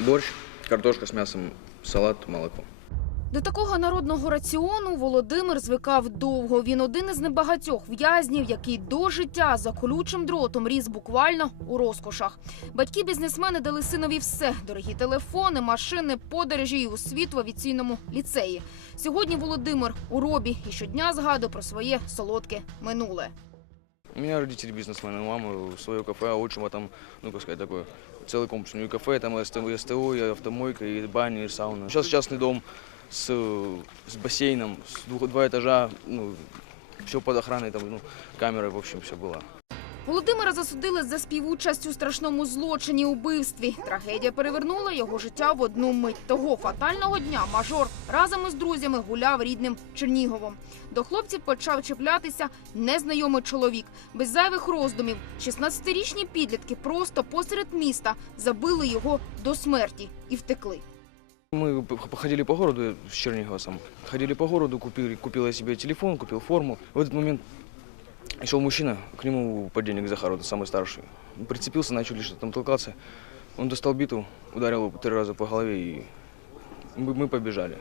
Борщ, картошка с мясом, салат, молоко. До такого народного раціону Володимир звикав довго. Він один із небагатьох в'язнів, який до життя за колючим дротом ріс буквально у розкошах. Батьки бізнесмени дали синові все: дорогі телефони, машини, подорожі і освіту в авіаційному ліцеї. Сьогодні Володимир у робі і щодня згадує про своє солодке минуле. У меня родители бизнесмены, у мамы свое кафе, а у отчима там, ну, как сказать, такое, целый комплекс. У него и кафе, там и СТО, и СТО, и автомойка, и баня, и сауна. Сейчас частный дом с, э, с бассейном, с двух, два этажа, ну, все под охраной, там, ну, камерой, в общем, все было. Володимира засудили за співучасть у страшному злочині убивстві. Трагедія перевернула його життя в одну мить. Того фатального дня мажор разом із друзями гуляв рідним Черніговом. До хлопців почав чіплятися незнайомий чоловік. Без зайвих роздумів 16-річні підлітки просто посеред міста забили його до смерті і втекли. Мы походили по городу с Чернигова сам. Ходили по городу, купили, купил себе телефон, купил форму. В этот момент шел мужчина, к нему подельник к Захару, это самый старший. Прицепился, начали что-то там толкаться. Он достал биту, ударил его три раза по голове и мы, мы побежали.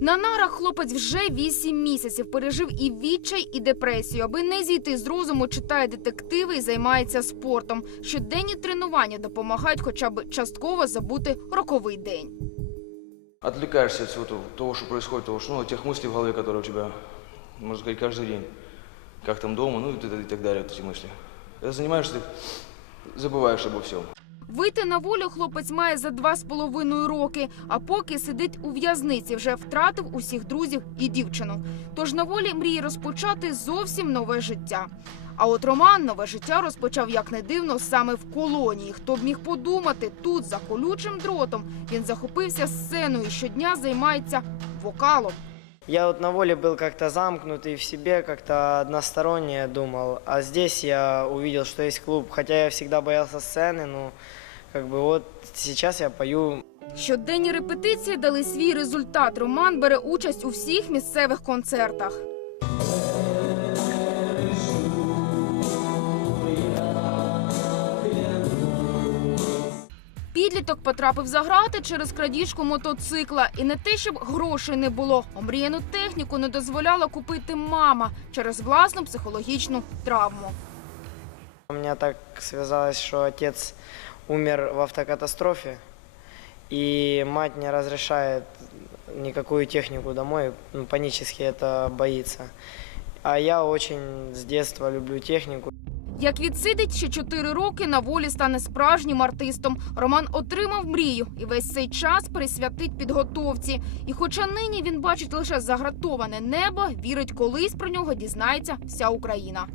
На нарах хлопець вже вісім місяців пережив і відчай, і депресію. Аби не зійти з розуму, читає детективи і займається спортом. Щоденні тренування допомагають хоча б частково забути роковий день. Отвлекаешься от всего того, того, что происходит, того, что, ну, от тех мыслей в голове, которые у тебя, можно сказать, каждый день. Как там дома, ну и, т- и так далее, вот эти мысли. Когда занимаешься, забываешь обо всем. Вийти на волю хлопець має за два з половиною роки, а поки сидить у в'язниці, вже втратив усіх друзів і дівчину. Тож на волі мріє розпочати зовсім нове життя. А от Роман нове життя розпочав, як не дивно, саме в колонії. Хто б міг подумати, тут за колючим дротом він захопився сценою і щодня займається вокалом. Я вот на воле был как-то замкнутый в себе, как-то односторонне думал. А здесь я увидел, что есть клуб. Хотя я всегда боялся сцены, но как бы вот сейчас я пою. Щоденні репетиції дали свій результат. Роман бере участь у всіх місцевих концертах. Підліток потрапив за грати через крадіжку мотоцикла. І не те, щоб грошей не було. Омріяну техніку не дозволяла купити мама через власну психологічну травму. У меня так связалось, что отец умер в автокатастрофе, и мать не разрешает никакую технику домой, ну, это боится. А я очень с детства люблю технику. Як відсидить ще чотири роки, на волі стане справжнім артистом. Роман отримав мрію і весь цей час присвятить підготовці. І хоча нині він бачить лише загратоване небо, вірить, колись про нього дізнається вся Україна.